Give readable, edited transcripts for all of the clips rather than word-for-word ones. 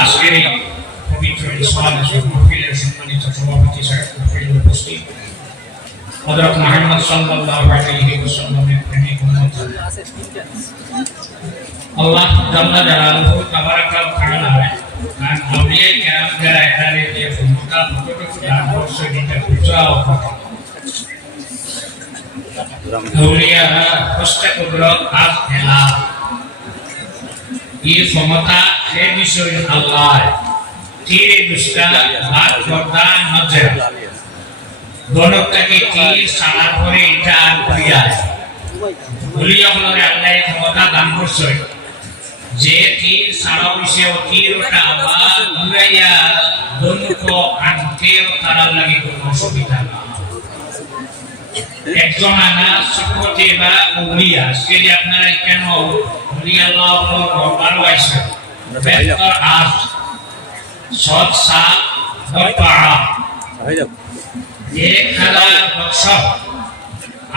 আজকের এই পবিত্র ইসলাম মাহফিলের সম্মানিত সভাপতি সাহেব উপস্থিত হযরত মুহাম্মদ সাল্লাল্লাহু আলাইহি ওয়াসাল্লামের প্রেমিক উম্মত আল্লাহ জাল্লা জালালুহু তাবারাকা ওয়া তাআলা আর আউলিয়া কিরাম যারা এখানে যে ক্ষমতা কতটুকু দান করছে এটা বুঝাও আউলিয়া কষ্ট কুদরত আজ এলা ये क्षमता है विषय अल्लाह तीर दुष्टा बात करता नजर दोनों तक तीर साला করে এটা করিয়া বলিয়া বলে আল্লাহ ক্ষমতা দান করছে যে তীর সারা হইছে ও তীরটা আবার ঘুরাইয়া দোনকো আনতে তারা লাগি কোনো অসুবিধা না একজন আনা সকতে বা উলিয়া আজকে আপনারা কেন উলিয়া আল্লাহ রব্বাল ওয়াইসা বেহতর আজ সৎ সাল দরপাড়া এক হাজার বছর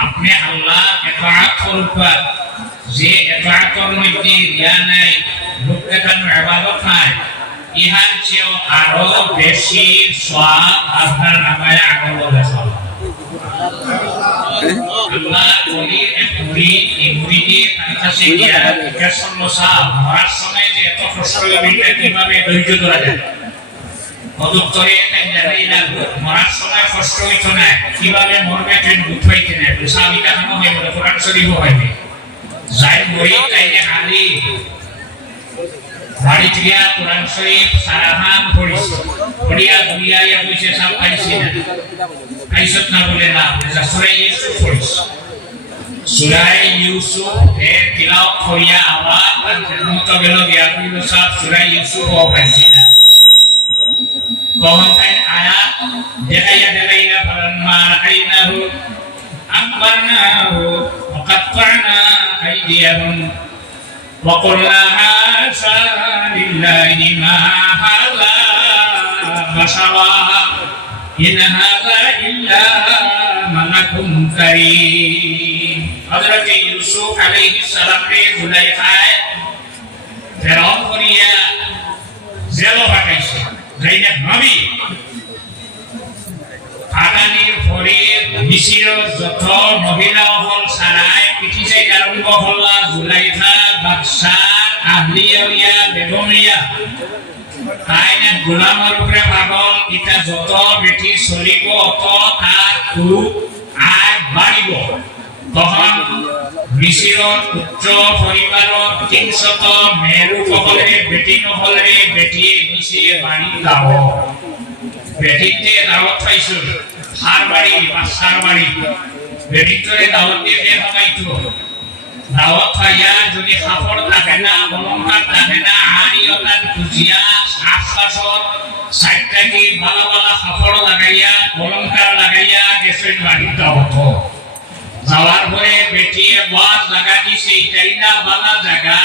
আপনি আল্লাহ এতাআত করবার যে এতাআতের মধ্যে রিয়া নাই লোক দেখানো ইবাদত নাই ইহার চেয়েও আরো বেশি সওয়াব আপনার নামায় আগল লেখা আল্লাহ ওলির এক মুরিদ এই মুরিদের কাছে গিয়া কেসন্ন সাহেব মরার সময় যে এত কষ্ট হবে কিভাবে ধৈর্য ধরা যায় অদুত্তরে জানাই না মরার সময় কষ্ট হইতো না কিভাবে মরবে ট্রেন উঠাইতে না সাহাবিটা নাম হয় বলে কোরআন শরীফ হয়নি যাই মুরিদ তাইলে আলী বাড়ি গিয়া কোরআন শরীফ সারাহান পড়িস পড়িয়া দুনিয়ায় বসে সব পাইছি না আইসত না বলে না সূরা ইউসুফ পড়িস সূরা ইউসুফ এর তিলাওয়াত করিয়া আবার মুক্ত গেল গিয়া কইল সব সূরা ইউসুফ ও পাইছি না কোন তাই আয়াত দেখাইয়া ফালাম্মা রাইনাহু আকবারনাহু ওয়া কাত্তা'না আইদিয়াহুম ওয়া কুলনা হাশা লিল্লাহি মা হাযা বাশারা ইন হাযা ইল্লা মালাকুন কারীম হযরত ইউসুফ আলাইহিস সালাম কে জুলাইখায় ফেরাউন করিয়া জেল পাঠাইছে যাইনা নবী আগামীর পরে মিশরের যত মহিলা হল সারায় পিঠিতে আরম্ভ হল্লা জুলাইখা বাদশা আহলিয়া বেগমিয়া তাইনে গোলামের উপরে পাগল এটা যত বেটি চলিব অত তার খুব আগ বাড়িব তখন মিশরের উচ্চ পরিবারের 300 মেরু সকলে বেটি নহলে বেটিয়ে মিশিয়ে বাড়ি দাও বেটিতে দাওয়াত পাইছো হার বাড়ি বাদশার বাড়ি বেটিতে দাওয়াত দিয়ে হবাইতো দাওয়াত পাইয়া যদি খাপড় থাকে না অলংকার থাকে না আরিয়তান কুজিয়া আশপাশত সাইডটা কি ভালো ভালো খাপড় লাগাইয়া অলংকার লাগাইয়া গেছে বাড়ি দাওয়াত যাওয়ার পরে বেটিয়ে বাস জায়গা দিছে এটাই না ভালো জায়গা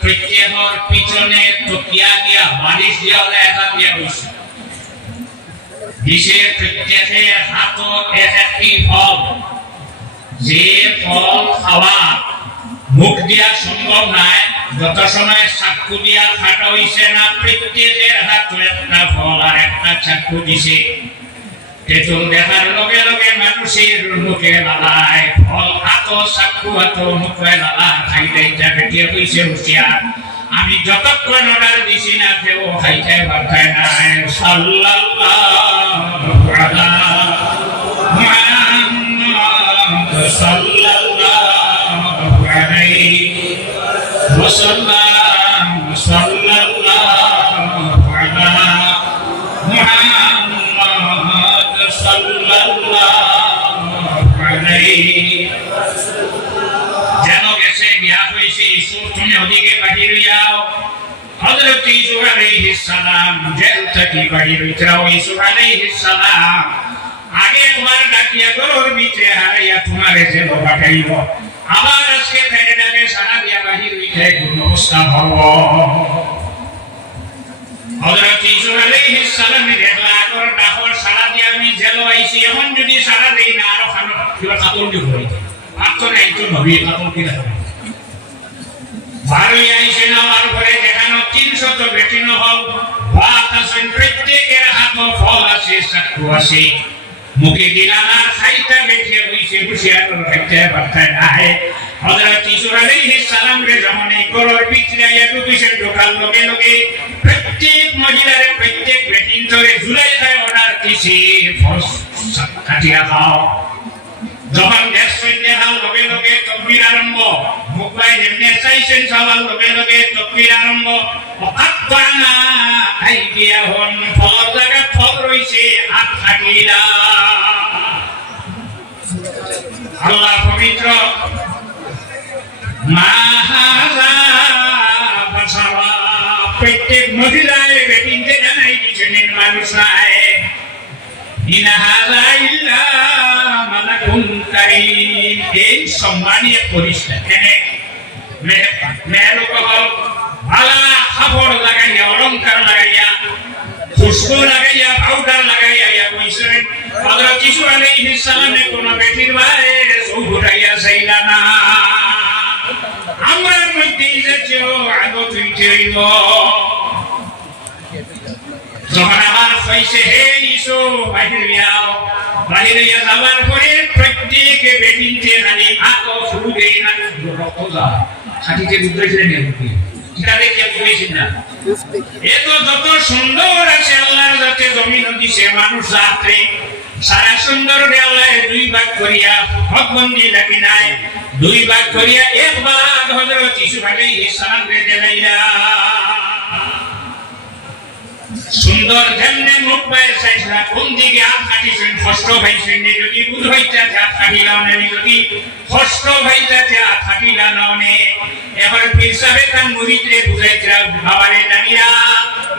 প্রত্যেকের পিছনে তকিয়া দিয়া বালিশ দিয়া হলে এটা দিয়া হইছে বিশেষ প্রত্যেকের হাতে একটি ফল যে ফল খাওয়া মুখ দিয়া সম্ভব নাই যত সময় চাকু দিয়া খাটা হইছে না প্রত্যেকের হাতে একটা ফল আর একটা চাকু দিছে তেতুল দেখার লগে লগে মানুষের মুখে লালায় ফল হাত চাকু হাত মুখে লালা খাইতে বেটিয়ে হইছে হুঁশিয়ার আমি যতক্ষণ অর্ডার দিছি না কেউ খাইতে পারতাই নাই সাল্লাল্লাহু আলা মুহাম্মদ সাল্লাল্লাহু আলাইহি ওয়াসাল্লাম সাল্লাল্লাহু আলা মুহাম্মদ সাল্লাল্লাহু আলাইহি যেন গেছে বিয়া হইছে ইসুফ তুমি ওদিকে বাহির যাও হযরত ইসুফ আলাইহিস সালাম জেল থেকে বাহির হইতাও ইসুফ আলাইহিস সালাম আগে তোমার ডাকিয়া গরুর ভিতরে হারাইয়া তোমারে জেল পাঠাইব আবার আজকে ফেরে ডাকে সারা দিয়া বাহির হইতে কোন অবস্থা হব হযরত ইসুফ আলাইহিস সালাম দেখলা কর ডাকর সারা দিয়া আমি জেল আইছি এমন যদি সারা দেই না আরো খানো কিবা কাতল দিব পাঁচ তো নাই তো নবী কাপড় কিনা বারোই আইসে নামার পরে দেখানো 300 বেটি নহল ভাত আছেন প্রত্যেকের হাত ফল আছে চাকু আছে মুখে দিলানার খাইতা বেটি হইছে হুশিয়ার খাইতে পারতায় নাই হযরত ঈসা আলাইহিস সালাম রে যখন এই গরর ভিতরে ঢুকিছেন ঢোকার লগে লগে প্রত্যেক মহিলার প্রত্যেক বেটিন ধরে ঝুলাই খায় অর্ডার দিছি ফস কাটিয়া দাও যখন দেখছেন দেখার লগে লগে তকবীর আরম্ভ মুখবাই যেমনি চাইছেন সবার লগে লগে তকবীর আরম্ভ আত্মানা আইডিয়া হন ফল জায়গা ফল রইছে হাত কাটিলা আল্লাহ পবিত্র মাহারা বাসারা প্রত্যেক মহিলায় বেটিনকে জানাই দিচ্ছেন মানুষ নাই ইনাহারা ইল্লা মালাকুন কারীম এই সম্মানীয় পরিষ্কার কেনে মেয়েলোক ভালা খাবার লাগাইয়া অলঙ্কার লাগাইয়া খুশবু লাগাইয়া পাউডার লাগাইয়া বইছেন হযরত ঈসা আলাইহিস সালামে কোন বেটির বাইরে সৌঘুরাইয়া চাইলা না আমার মধ্যে যাচ্ছেও আগো তুইতে হইব যখন আমার কইছে হে ঈসা বাহিরে যাওয়ার পরে প্রত্যেক বেটিনকে খালি আতো ফুল দেই না রক্তজা খাটিতে বুঝাইছিলেন এমনি এটা দেখে বুঝেছেন না এত যত সুন্দর আছে আল্লাহর যাতে জমিন দিছে মানুষ জাতে সারা সুন্দর আল্লাহ দুই ভাগ করিয়া হকবন্দি লাগি নাই দুই ভাগ করিয়া এক ভাগ হযরত ঈসা আলাইহিস সালাম রে দিলাইলা সুন্দর যেমনে মুখ পায় চাইছিলা কোন দিকে হাত কাটিছেন কষ্ট পাইছেন যদি বুধ হইতে হাত কাটিলাম না যদি কষ্ট হইতে হাত কাটিলাম না এবার পীর সাহেব তার মুরিদরে বুঝাইছিলা বাবারে জানিয়া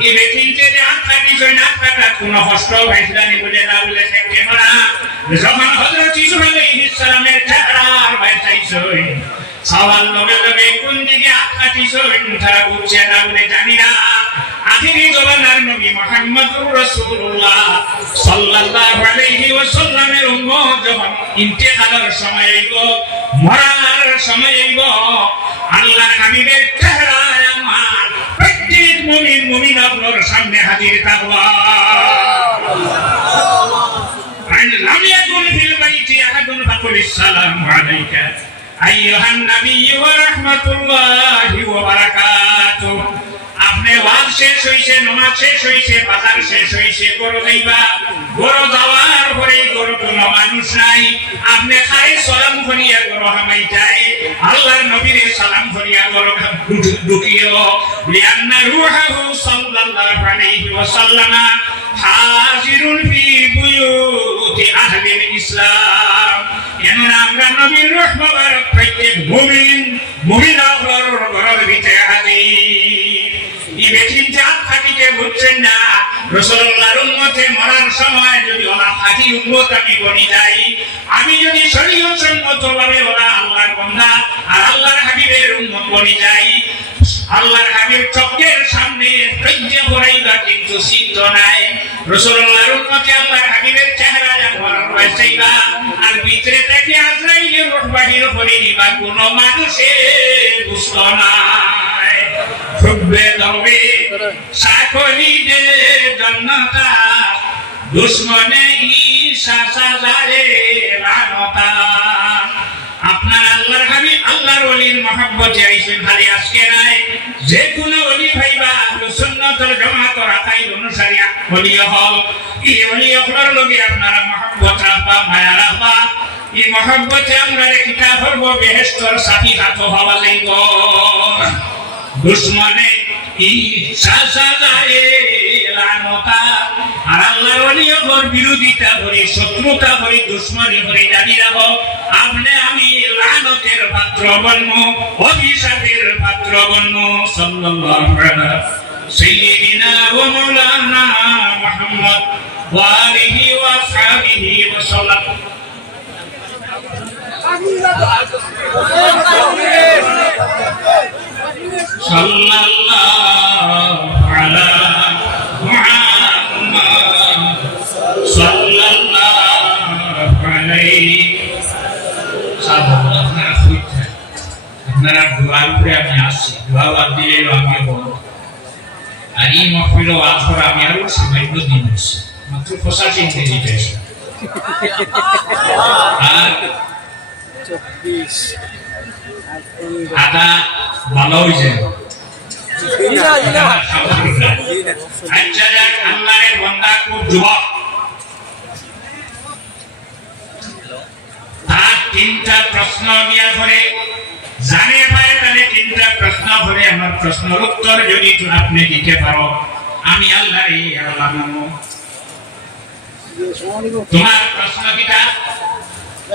এই বেটিনকে যে হাত কাটিছেন হাত কাটা কোনো কষ্ট পাইছিলা নি বলে না বলে সে কেমনা যখন হযরত ঈসা আলাইহিস সালামের চেহারার ভাই চাইছেন সওয়াল লগে লগে কোন দিকে হাত কাটিছেন তারা বুঝছে না বলে জানিনা আখিরি জমানার নবী মুহাম্মদুর রাসূলুল্লাহ সাল্লাল্লাহু আলাইহি ওয়াসাল্লামের উম্মত যখন ইন্তেকালের সময় আইব মরার সময় আইব আল্লাহর হাবিবের চেহারায় আমার প্রত্যেক মুমিন মুমিনার সামনে হাজির থাকবা লাম ইয়াকুন ফিল বাইতি আহাদুন ফাকুলিস সালামু আলাইকা আইয়ুহান নাবিয়্যু ওয়া রাহমাতুল্লাহি ওয়া বারাকাতুহু আপনি ওয়াজ শেষ হইছে নামাজ শেষ হইছে বাজার শেষ হইছে গরু যাইবা গরু যাওয়ার পরে গরু কোনো মানুষ নাই আপনি খাই সালাম করিয়া গরু হামাই যায় আল্লাহর নবীরে সালাম করিয়া গরু ঢুকিও লিআন্না রূহাহু সাল্লাল্লাহু আলাইহি ওয়াসাল্লাম হাজিরুন ফি বুয়ুতি আহলিল ইসলাম এমন আমরা নবীর রূহ মুবারক প্রত্যেক মুমিনার ঘরের ভিতরে হাজির এই বেটিন জাত খাটিকে বুঝছেন না রাসূলুল্লাহর উম্মতে মরার সময় যদি ওরা খাঁটি উম্মত আমি বনি যাই আমি যদি শরীয়ত সম্মতভাবে ওরা আল্লাহর বান্দা আর আল্লাহর হাবিবের উম্মত বনি যাই আল্লাহর হাবিব চোখের সামনে প্রজ্ঞা করাইবা কিন্তু সিদ্ধ নাই রাসূলুল্লাহর উম্মতে আল্লাহর হাবিবের চেহারা যখন রয়েছেবা আর ভিতরে থেকে আজরাইলের রূহ বাহির করে নিবা কোনো মানুষের বুঝত নাই খুববে দরবে সাকলি দে জন্নতা দুশমনে ঈশা সাজারে লানতা আপনার আল্লাহর হাবিব আল্লাহর ওলির মহব্বতে আইছেন খালি আজকে নাই যে কোনো ওলি ভাইবা সুন্নাতুল জামাতের আকাইদ অনুসারী ওলি হল এই ওলি হলর লগে আপনারা মহব্বত রাখবা মায়া রাখবা এই মহব্বতে আমরা কিতাব হবো বেহেশতর সাথী হাত হওয়া যাইব দুশমনে ঈশা সাজারে লানতা আর আল্লাহর ওলির বিরোধিতা করে শত্রুতা করে দুশমনি করে জানি রাখো আপনি আমি লানতের পাত্র বনব অভিশাপের পাত্র বনব সাল্লাল্লাহু আলাইহি সাইয়্যিদিনা ওয়া মাওলানা মুহাম্মদ ওয়া আলিহি ওয়া আসহাবিহি ওয়া সাল্লাম সাল্লাল্লাহু আলা মুহাম্মদ সাল্লাল্লাহু আলাইহি সাল্লাম আপনারা দোয়ার উপরে আমি আসছি, দোয়া বাদ দিলে আমি বলবো। আর এই মহফিল ওয়াজ করে আমি আরো সামান্য দিন আসছি, মাত্র 85 মিনিট এসে। আর 24 আদা ভালো হয়েছে। আচ্ছা যাক, আল্লাহর বান্দা খুব যুবক, তার 3টা প্রশ্ন দিয়া করে জানে ভাই, তাহলে 3টা প্রশ্ন করে আমার প্রশ্নের উত্তর যদি আপনি দিতে পারো, আমি আল্লাহ মানবো। তোমার প্রশ্ন কিটা?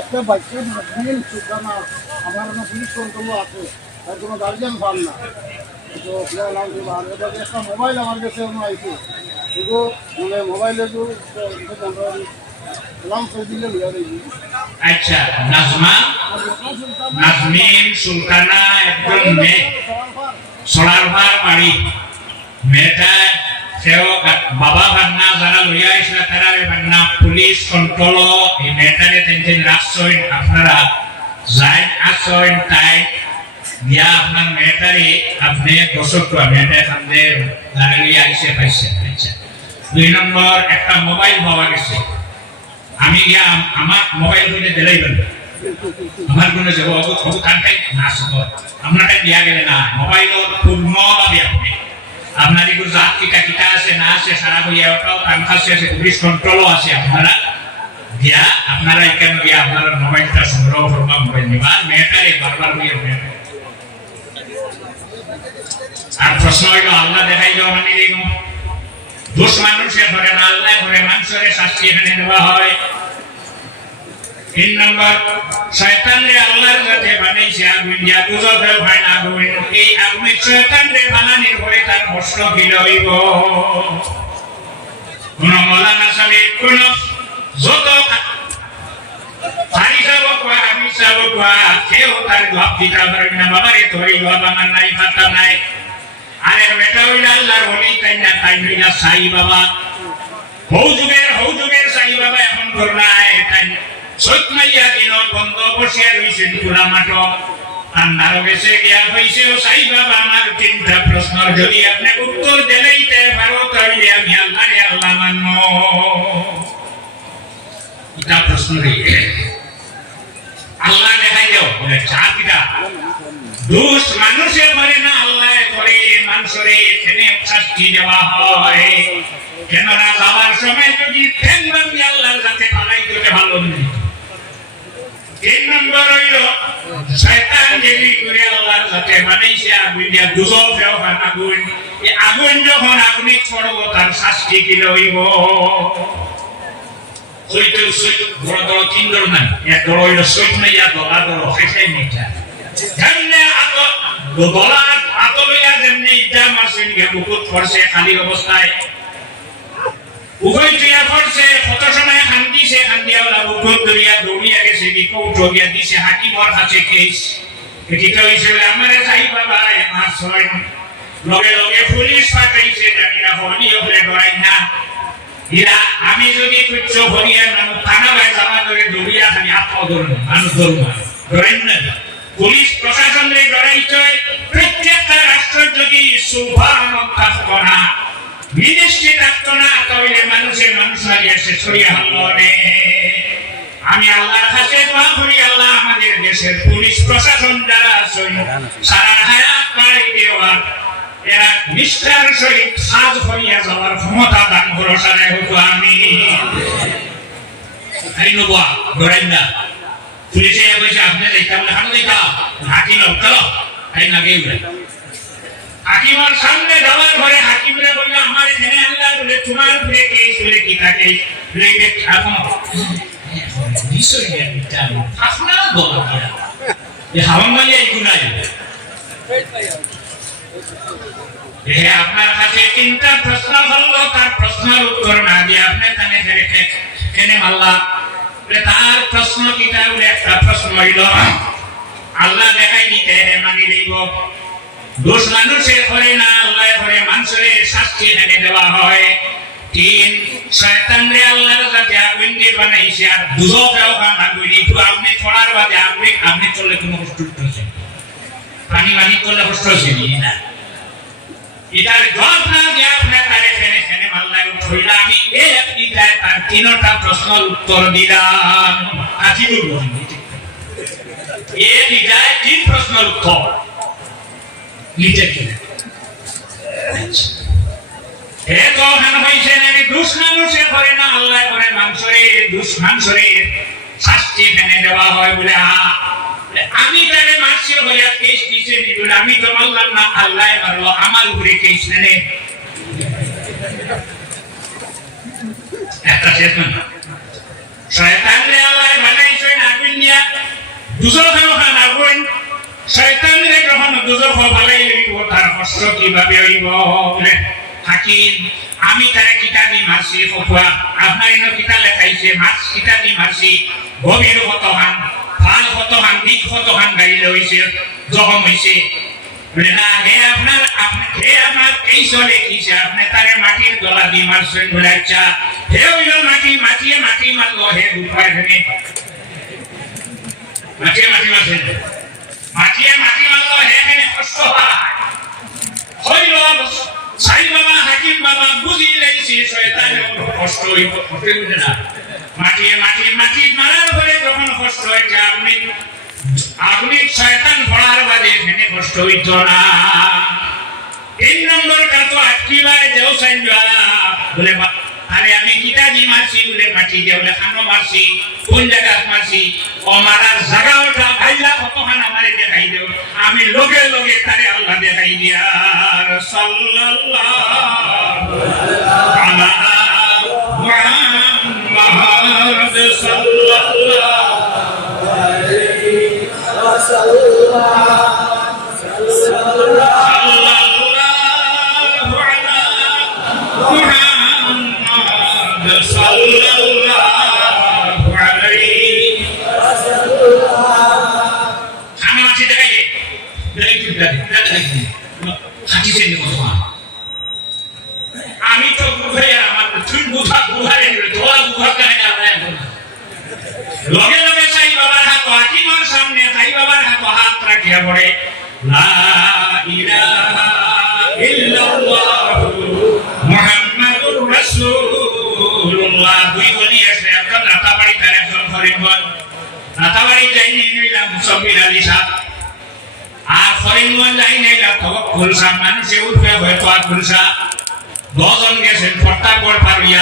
একটা বাচ্চা দিন সুদানা আমার না পুলিশ কন্ট্রোল আছে, তার কোনো গার্জিয়ান পান না, তো প্লেয়ার একটা মোবাইল আমার কাছে আইছে, শুধু মানে মোবাইলে তো দিলে লিয়া দিই। আচ্ছা, নাজমিন সুলতানা একজন মেয়ে, সোলারভার বাড়ি, মেয়েটা সেও বাবা ভান্না যারা লইয়া আইসা তারা ভান্না পুলিশ কন্ট্রোল এই মেয়েটারে তেন রাখছেন, আপনারা যাই আসেন তাই দিয়া আপনার মেয়েটারে আপনি দর্শক মেয়েটা সামনে দাঁড়িয়ে আইসে পাইছে। আচ্ছা, 2 নম্বর একটা মোবাইল পাওয়া গেছে, আমি গিয়া আমার মোবাইল হইলে দিলাইবেন, আমার কোনো যাব অবু কানটাই না সব আপনারটাই দিয়া গেলে না, মোবাইল পূর্ণভাবে আপনি আপনার এগুলো জাত কিটা কিটা আছে না আছে সারা হইয়া ওটাও কানখাসে আছে, পুলিশ কন্ট্রোলও আছে, আপনারা দিয়া আপনারা এখানে গিয়া আপনারা মোবাইলটা সংগ্রহ করবা, মোবাইল নিবা, মেয়েটারে বারবার হইয়া মেয়েটা। আর প্রশ্ন হইল আল্লাহ দেখাইল মানে দোষ মানুষের ধরে না, আল্লাহ ধরে মানুষের শাস্তি এখানে দেওয়া হয়। 3 নম্বর, শয়তানরে আল্লাহর কাছে বানাইছে আগুন দিয়া, দুজকেও হয় না আগুন, এই আগুনে শয়তানরে বানানির পরে তার কষ্ট কি লইব। কোন মৌলানা সাহেব কোন যত পানি খাবো কোয়া আমি খাবো কোয়া কেউ তার জবাব দিতে পারবে না, বাবারে তোর এই জবাব আমার নাই, পাতা নাই। আরে বেটা হইলা আল্লাহর ওলি, তাই না তাই হইলা সাই বাবা, হৌ যুগের সাই বাবা এখন করোনায় তাই সৈতমাইয়া দিন বন্ধ বসিয়া রয়েছেন পুরা মাঠ, ঠান্ডারও বেঁচে গিয়া হয়েছে সাই বাবা। আমার 3টা প্রশ্নের যদি আপনি উত্তর দিলেইতে পারো তাহলে আমি আল্লাহরে আল্লাহ মানব। এটা প্রশ্ন আল্লাহ দেখাই যাও বলে চাপিটা দোষ মানুষে করে না, আল্লাহ করে মানুষরে এখানে শাস্তি দেওয়া হয়। কেননা যাওয়ার সময় যদি ফ্যান ভাঙি আল্লাহর কাছে পালাই দিতে ভালো নেই। 3 নম্বর হইল শয়তান যেই করে আল্লাহর কাছে বানাইছে আগুন দিয়া, দুজকেও হয় আগুন, এই আগুন যখন আগুনে ছড়ব তার শাস্তি কি লইব। বড় বড় 3 দল নাই, এক দল হইল সৈত মাইয়া দলা দল খাইছাই মিঠা যেমনে দলা আতলইয়া যেমনি ইটা মারছেন গে বুকুত পড়ছে খালি অবস্থায়, উভয় তুইয়া পড়ছে, কত সময় খান্দিছে, খান্দিয়া ওলা বুকুত ধরিয়া দৌড়িয়া গেছে, বিকৌট গিয়া দিছে হাকিমর কাছে কেস। এটিতে হয়েছে আমারে সাই বাবা আমার ছয় লগে লগে পুলিশ পাঠাইছে, জানি না হনি হলে ডরাই না। ইরা আমি যদি কুচ্ছ হরিয়া মানুষ থানা বাই যাওয়া ধরে দৌড়িয়া খালি আপা ধরুন, মানুষ ধরুন ডরাই না। পুলিশ প্রশাসনের ডরাইছে, প্রত্যেকটা রাষ্ট্র যদি সুভারণক থাকতো না, বিদেশি থাকতো না, তাহলে মানুষের মানুষ লাগিয়ে সে ছড়িয়ে হাল্লে। আমি আল্লাহর কাছে দোয়া করি, আল্লাহ আমাদের দেশের পুলিশ প্রশাসন যারা আছে সারা হায়াত পাড়ি দেওয়া, এরা নিষ্ঠার সহিত সাজ হইয়া যাওয়ার ক্ষমতা দান ভরসা দেয় হতো। আমি না পুলিশে বলছে আপনি দেখতাম না, হানো দেখতাম হাকিম চলো তাই না গেলে হাকিমার সামনে যাওয়ার ঘরে হাকিমরা বললো আমার এখানে আল্লাহ বলে তোমার উপরে কেস বলে কি থাকে আপনার কাছে 3টা প্রশ্ন হলো, তার প্রশ্নের উত্তর না দিয়ে আপনি কানে ফেনে মাল্লা। তার প্রশ্ন কিটা বলে একটা প্রশ্ন হইল আল্লাহ দেখাই দিতে মানি লইব, দোষ মানুষের করে না, আল্লাহ করে মানুষের শাস্তি এনে দেওয়া হয়। 3 শয়তানরে আল্লাহর কাছে আগুন দিয়ে বানাইছে, আর দুজকেও আগুন একটু আপনি ছড়ার বাদে আপনি চললে কোনো কষ্ট হচ্ছে পানি পানি করলে কষ্ট হচ্ছে না এটার জবাব না দিয়ে আপনার তারে ফেনে ফেনে মাল্লায় উঠইলা আমি এই একটিটায় তার তিনটা প্রশ্নের উত্তর দিলাম আজি বলবো এই দিটায় তিন প্রশ্নের উত্তর লিখে দিলেন এ তো হান হইছে নাকি দুশ্মনুষে করে না আল্লাহ করে মাংসরে দুশ্মনসরে শাস্তি ফেনে দেওয়া হয় বলে আমি তারে মারছি হইয়া কেস দিছে বলে আমি তো মারলাম না আল্লাহ মারলো আমার উপরে কেস নেনে একটা শেষ না শয়তান রে আল্লাহ বানাইছে না দুনিয়া দুজখে ওখানে আগুন শয়তান রে যখন দুজখ ভালাই লইব তার কষ্ট কিভাবে হইব বলে হাকিম আমি তারে কিতাবি মারছি ফকুয়া আপনার ইনো কিতা লেখাইছে মাছ কিতাবি মারছি গভীর হতহান ফাল হতহান দিক হতহান গাইলে হইছে জখম হইছে না হে আপনার এই চলে কিছে আপনি তারে মাটির গলা দিয়ে মারছেন বলে আচ্ছা হে হইল মাটি মাটি মারলো হে গুফায় ভেঙে মাটিয়ে মাটি মারছেন মাটি মারলো হে ভেঙে কষ্ট হইল সাই বাবা হাকিম বাবা বুঝি লেগেছে শয়তানের কষ্ট হইব না মাটিয়ে মাটি মারার পরে যখন কষ্ট হয়েছে আপনি শয়তান পড়ার বাদে এখানে কষ্ট হইত না 3 নম্বরটা তো আটকিবার দেও সাইজা বলে আরে আমি কিতাবি মারছি বলে মাটি দেওলে খানো মারছি কোন জায়গা মারছি ও মারার জায়গাটা আল্লাহ কতখান আমারে দেখাই দেও আমি লগে লগে তারে আল্লাহ দেখাই দিয়া সাল্লাল্লাহু আলা মুহাম্মদ সাল্লাল্লাহু আলাইহি আমি তো বুঝাই আমার তুই বুঝারে তোরা বুঝা কেন লগে লগে সাই বাবার হাত হাকিমের সামনে সাই বাবার হাত রাখিয়া পড়ে লা ইলাহা ইল্লাল্লাহ মুহাম্মাদুর রাসূলুল্লাহ দুই বলি আছে একজন রাতাবাড়ি তার একজন ফরিদগঞ্জ রাতাবাড়ি যাই নিলাম মুসাফির আলী সাহেব আর ফরিদগঞ্জ যাই নিলাম তওয়াক্কুল সাহেব মানুষে উঠবে হয়তো আর খুলসা 10 জন গেছেন ফটাগড় পারিয়া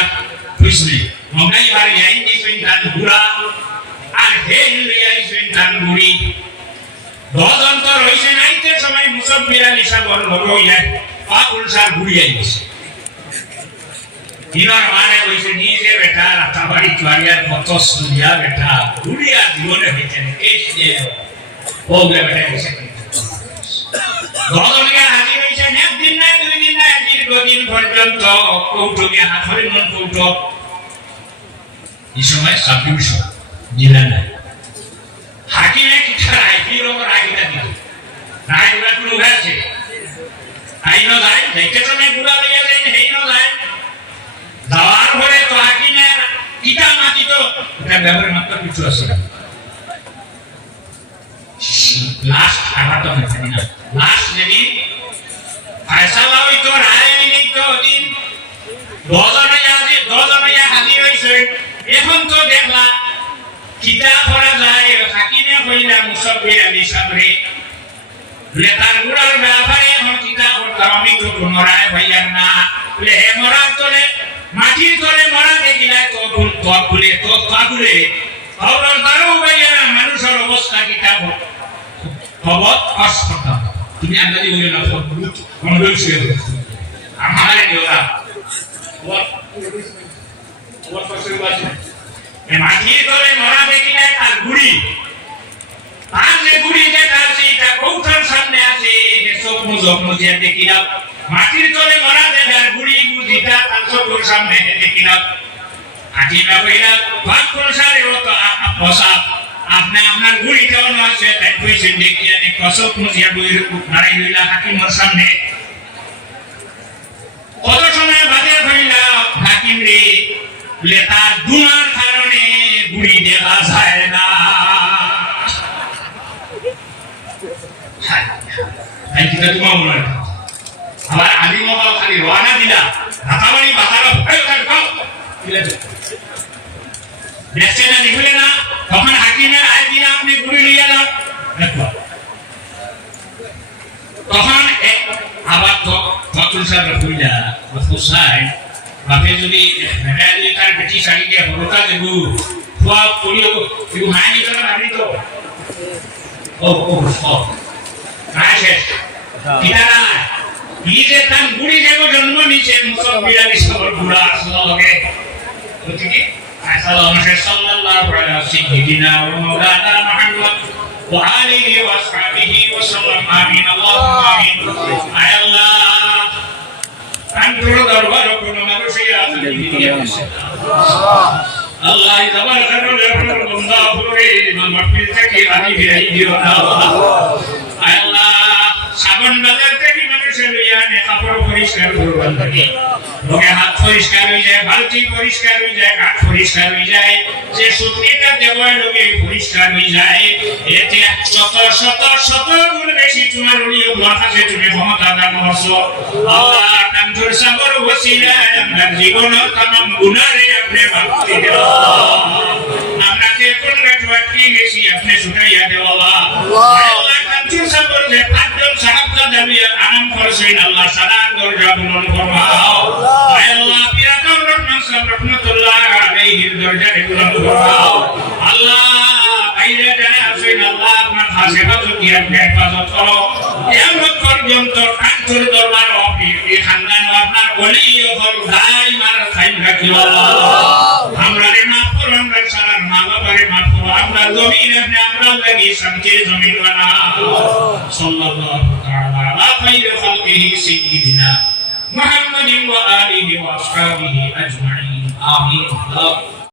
বুঝলি মগাই বাড়ি আইন দিছেন তার ঘোড়া আর হেল লইয়াইছেন তার গুড়ি 10 জন তো রইছেন আইতে সময় মুসাফির আলী সাহেব লইয়া পাকুল সাহেব ঘুরি আইছে ইনার মানে হইছে নিজে বেটা রাতাবাড়ি চুয়ারিয়ার কত সুরিয়া বেটা ঘুরিয়া জীবনে হইছে কেস দিয়ে ও বেটা হইছে গজলকে হাজির হইছে একদিন না দুই দিন না দীর্ঘদিন পর্যন্ত কৌটুকে হাতের মন কৌটক এই সময় সাবডিভিশন জেলা না হাকিমে কি ছাড়াই কি রকম রাগিটা দিল রাগিটা পুরো হয়েছে আইনো যায় দেখতে সময় পুরা লইয়া যায় হেইনো যায় দাওয়ার পরে তো হাকিমে কিটা মাটি তো এটা ব্যবহার মাত্র কিছু আছে লাস্ট আঘাত হয়েছে না লাস্ট যদি ফয়সালা হইতো রায় নিত দিন 10 জনে হাজির হইছে এখন তো দেখলা কিতা করা যায় হাকিমে কইলা মুসাফির আলী সাহেবরে লেতার গুড়ার ব্যাপারে এখন কিতা করতাম আমি তো কোনো রায় ভাইয়ার না বলে হে মরার তলে মাটির তলে মরা দেখিলা তো খুলে খবর দাঁড়ো ভাইয়া মানুষের অবস্থা কিতা খবর কষ্ট তুমি আন্দাজি হয়ে না মনোযোগ শুয়ে আমারে নিওরা মাটির তলে মরা দেখিলা তার গুড়ি আর যে গুড়ি যেটা আছে এটা কৌঠার সামনে আছে স্বপ্ন দিয়ে দেখিলাম মাটির তলে মরা দেখার গুড়ি গুড়িটা তার চোখের সামনে দেখিলাম হাকিমা কইলা ভাগ করসারে তো বসা আপনি আপনার গুড়িটাও না আছে তাই কইছেন দেখি আমি কসক মুজিয়া বইর নারাই লইলা হাকিমের সামনে কত সময় বাদে কইলা হাকিম রে লেতা দুমার কারণে গুড়ি দেওয়া যায় না এটা তোমার মনে রাখো আমার আদি মহল খালি রওনা দিলা ঢাকাবাড়ি বাজারে ভয় থাকো দেখছে না দেখলে না তখন হাকিমের আয় দিয়ে আপনি ঘুরে নিয়ে এলাম তখন আবার তখন সাহেব কইলা কোথায় বাপে যদি তার বেটি শাড়িকে হরতা দেবু খোয়া করিও কিন্তু মায়ের নিতে পারি তো ও শেষ কিনা না নিজে তার বুড়ি দেব জন্ম নিচে মুসলমিরা সবর বুড়া আসলো লগে ঠিক আছে সাল্লাল্লাহু আলাইহি সাইয়্যিদিনা ওয়া মাওলানা মুহাম্মদ ওয়া আলিহি ওয়া আসহাবিহি ওয়া সাল্লাম আমিন আল্লাহুম্মা আমিন আয় আল্লাহ আন্তর দরবার কোন মানুষই আছে আল্লাহ তাবারাক ওয়া তাআলা বন্দা করে মাহফিল থেকে আমি বিদায় দিও আয় আল্লাহ সাবন বাজার থেকে মানুষের লইয়ানে কাপড় পরিষ্কার করবার থাকে লোকে হাত পরিষ্কার হয়ে যায় বালতি পরিষ্কার হয়ে যায় কাঠ পরিষ্কার হয়ে যায় যে সুতলিটা দেওয়ার লোকে পরিষ্কার হয়ে যায় এতে শত শত শত গুণ বেশি তোমার উলিও মাথাতে তুমি ক্ষমতা দান করছো আল্লাহ কান্তর সাগর ওসিলায় আমরা জীবন तमाम গুনাহে আপনি মাফ করে দাও আমরা যে কোন রাজবাটি গেছি আপনি ছুটাইয়া দাও আল্লাহ আল্লাহ কান্তর সাগর যে পাঁচজন সাহাবজা দাবিয়া আনাম করছেন আল্লাহ সালাম দরজা বুলন্দ ফরমাও আল্লাহ বিরাদর রহমান সাহেব রহমাতুল্লাহ আলাইহির দরজা বুলন্দ ফরমাও আল্লাহ আইরা যারা আছেন আল্লাহ আপনার খাসে বাজুকি আপনি হেফাজত করো কিয়ামত পর্যন্ত কান্তর দরবার আপনি এই খানদান আপনার ওলি হল ভাই মার খাইম রাখিও আল্লাহ আমরা রে মাফ করো আমরা সারা মা বাবারে মাফ করো আমরা জমিন আপনি আমরা লাগি শান্তি জমিন বানাও সাল্লাল্লাহু তাআলা আলা খাইর খালকিহি সাইয়্যিদিনা মুহাম্মাদিন ওয়া আলিহি ওয়া আসহাবিহি আজমাইন আমিন